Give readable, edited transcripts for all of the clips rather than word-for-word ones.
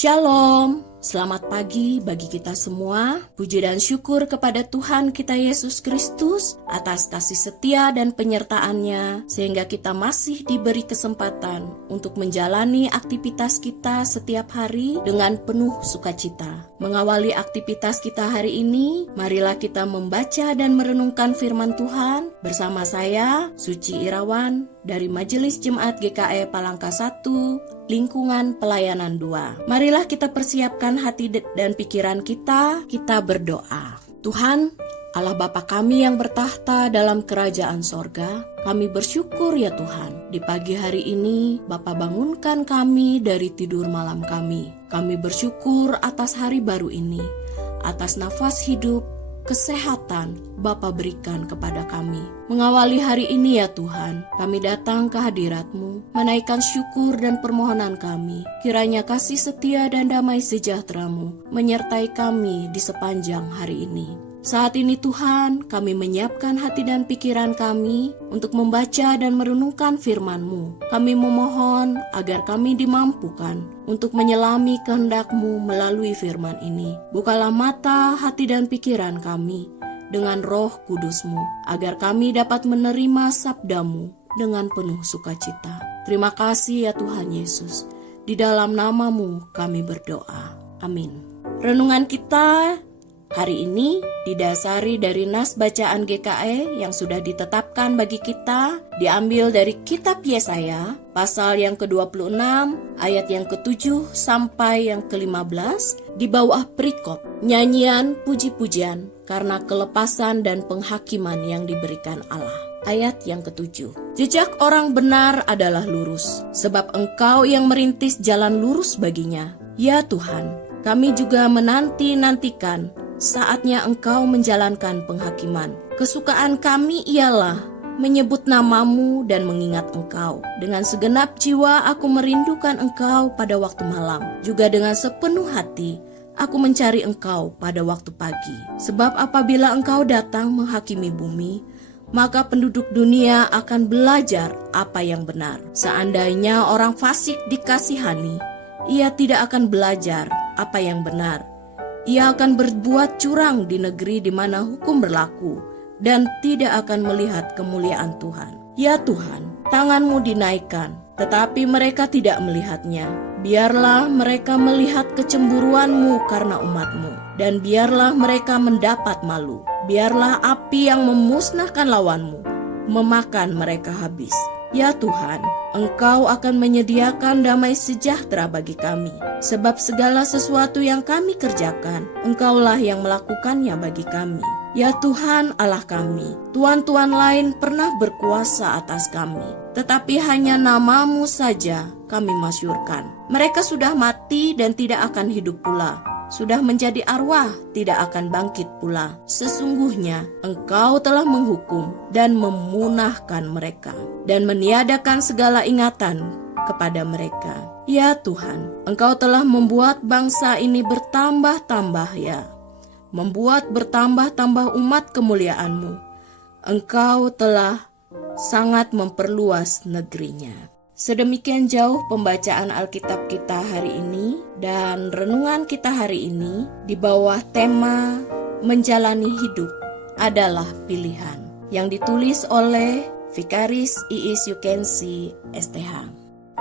Shalom, selamat pagi bagi kita semua. Puji dan syukur kepada Tuhan kita Yesus Kristus atas kasih setia dan penyertaan-Nya, sehingga kita masih diberi kesempatan untuk menjalani aktivitas kita setiap hari dengan penuh sukacita. Mengawali aktivitas kita hari ini, marilah kita membaca dan merenungkan firman Tuhan bersama saya, Suci Irawan, dari Majelis Jemaat GKE Palangka 1, Lingkungan Pelayanan 2. Marilah kita persiapkan hati dan pikiran kita berdoa. Tuhan, Allah Bapa kami yang bertahta dalam kerajaan sorga, kami bersyukur ya Tuhan. Di pagi hari ini, Bapa bangunkan kami dari tidur malam kami. Kami bersyukur atas hari baru ini, atas nafas hidup, kesehatan Bapa berikan kepada kami. Mengawali hari ini ya Tuhan, kami datang ke hadirat-Mu, menaikkan syukur dan permohonan kami. Kiranya kasih setia dan damai sejahtera-Mu menyertai kami di sepanjang hari ini. Saat ini Tuhan, kami menyiapkan hati dan pikiran kami untuk membaca dan merenungkan firman-Mu. Kami memohon agar kami dimampukan untuk menyelami kehendak-Mu melalui firman ini. Bukalah mata, hati dan pikiran kami dengan Roh Kudus-Mu, agar kami dapat menerima sabda-Mu dengan penuh sukacita. Terima kasih ya Tuhan Yesus. Di dalam nama-Mu kami berdoa. Amin. Renungan kita hari ini didasari dari nas bacaan GKE yang sudah ditetapkan bagi kita, diambil dari kitab Yesaya, pasal yang ke-26, ayat yang ke-7 sampai yang ke-15, di bawah perikop, nyanyian puji-pujian karena kelepasan dan penghakiman yang diberikan Allah. Ayat yang ke-7, jejak orang benar adalah lurus, sebab Engkau yang merintis jalan lurus baginya. Ya Tuhan, kami juga menanti-nantikan saatnya Engkau menjalankan penghakiman. Kesukaan kami ialah menyebut nama-Mu dan mengingat Engkau. Dengan segenap jiwa aku merindukan Engkau pada waktu malam. Juga dengan sepenuh hati aku mencari Engkau pada waktu pagi. Sebab apabila Engkau datang menghakimi bumi, maka penduduk dunia akan belajar apa yang benar. Seandainya orang fasik dikasihani, ia tidak akan belajar apa yang benar. Ia akan berbuat curang di negeri di mana hukum berlaku dan tidak akan melihat kemuliaan Tuhan. Ya Tuhan, tangan-Mu dinaikkan, tetapi mereka tidak melihatnya. Biarlah mereka melihat kecemburuan-Mu karena umat-Mu, dan biarlah mereka mendapat malu. Biarlah api yang memusnahkan lawan-Mu memakan mereka habis. Ya Tuhan, Engkau akan menyediakan damai sejahtera bagi kami, sebab segala sesuatu yang kami kerjakan, Engkaulah yang melakukannya bagi kami. Ya Tuhan Allah kami, tuan-tuan lain pernah berkuasa atas kami, tetapi hanya nama-Mu saja kami masyhurkan. Mereka sudah mati dan tidak akan hidup pula. Sudah menjadi arwah, tidak akan bangkit pula. Sesungguhnya Engkau telah menghukum dan memunahkan mereka, dan meniadakan segala ingatan kepada mereka. Ya Tuhan, Engkau telah membuat bangsa ini bertambah-tambah ya, membuat bertambah-tambah umat kemuliaan-Mu. Engkau telah sangat memperluas negerinya. Sedemikian jauh pembacaan Alkitab kita hari ini, dan renungan kita hari ini di bawah tema menjalani hidup adalah pilihan, yang ditulis oleh Vikaris Iis Yukensi STH.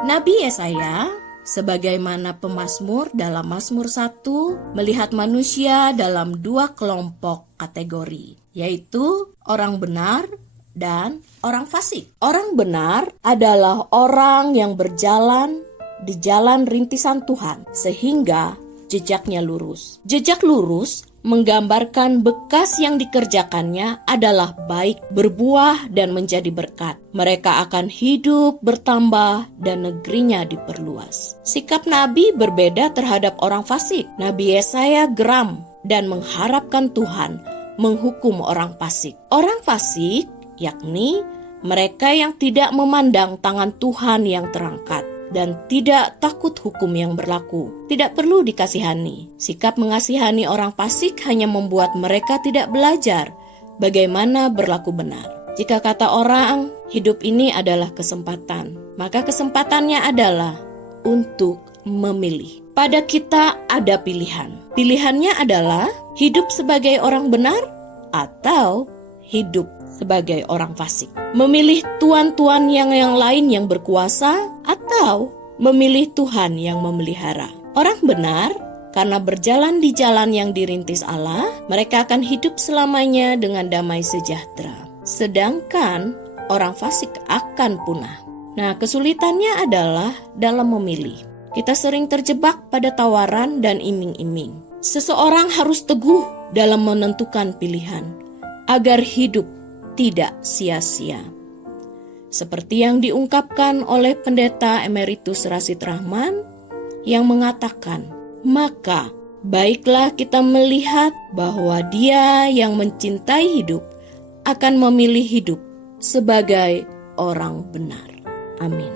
Nabi Yesaya sebagaimana pemazmur dalam Mazmur 1 melihat manusia dalam dua kelompok kategori, yaitu orang benar dan orang fasik. Orang benar adalah orang yang berjalan di jalan rintisan Tuhan, sehingga jejaknya lurus. Jejak lurus menggambarkan bekas yang dikerjakannya adalah baik, berbuah dan menjadi berkat. Mereka akan hidup, bertambah, dan negerinya diperluas. Sikap Nabi berbeda terhadap orang fasik. Nabi Yesaya geram dan mengharapkan Tuhan menghukum orang fasik. Orang fasik yakni mereka yang tidak memandang tangan Tuhan yang terangkat dan tidak takut hukum yang berlaku, tidak perlu dikasihani. Sikap mengasihani orang fasik hanya membuat mereka tidak belajar bagaimana berlaku benar. Jika kata orang, hidup ini adalah kesempatan, maka kesempatannya adalah untuk memilih. pada kita ada pilihan. Pilihannya adalah hidup sebagai orang benar atau hidup sebagai orang fasik. Memilih tuan-tuan yang lain yang berkuasa atau memilih Tuhan yang memelihara. Orang benar karena berjalan di jalan yang dirintis Allah, mereka akan hidup selamanya dengan damai sejahtera. Sedangkan orang fasik akan punah. Nah, kesulitannya adalah dalam memilih. Kita sering terjebak pada tawaran dan iming-iming. Seseorang harus teguh dalam menentukan pilihan agar hidup tidak sia-sia. Seperti yang diungkapkan oleh Pendeta Emeritus Rashid Rahman yang mengatakan, maka baiklah kita melihat bahwa Dia yang mencintai hidup akan memilih hidup sebagai orang benar. Amin.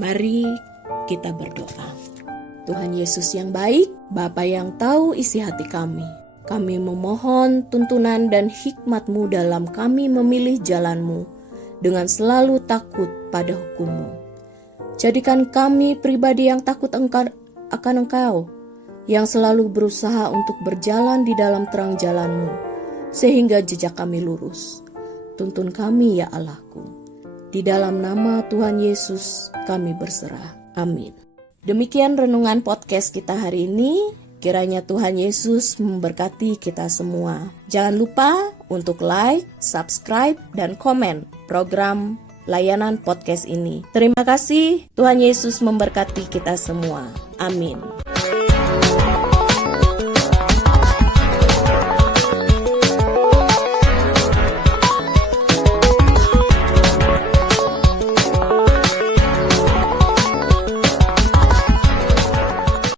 Mari kita berdoa. Tuhan Yesus yang baik, Bapa yang tahu isi hati kami memohon tuntunan dan hikmat-Mu dalam kami memilih jalan-Mu dengan selalu takut pada hukum-Mu. Jadikan kami pribadi yang takut akan Engkau, yang selalu berusaha untuk berjalan di dalam terang jalan-Mu, sehingga jejak kami lurus. Tuntun kami ya Allahku. Di dalam nama Tuhan Yesus kami berserah. Amin. Demikian renungan podcast kita hari ini. Kiranya Tuhan Yesus memberkati kita semua. Jangan lupa untuk like, subscribe, dan komen program layanan podcast ini. Terima kasih. Tuhan Yesus memberkati kita semua. Amin.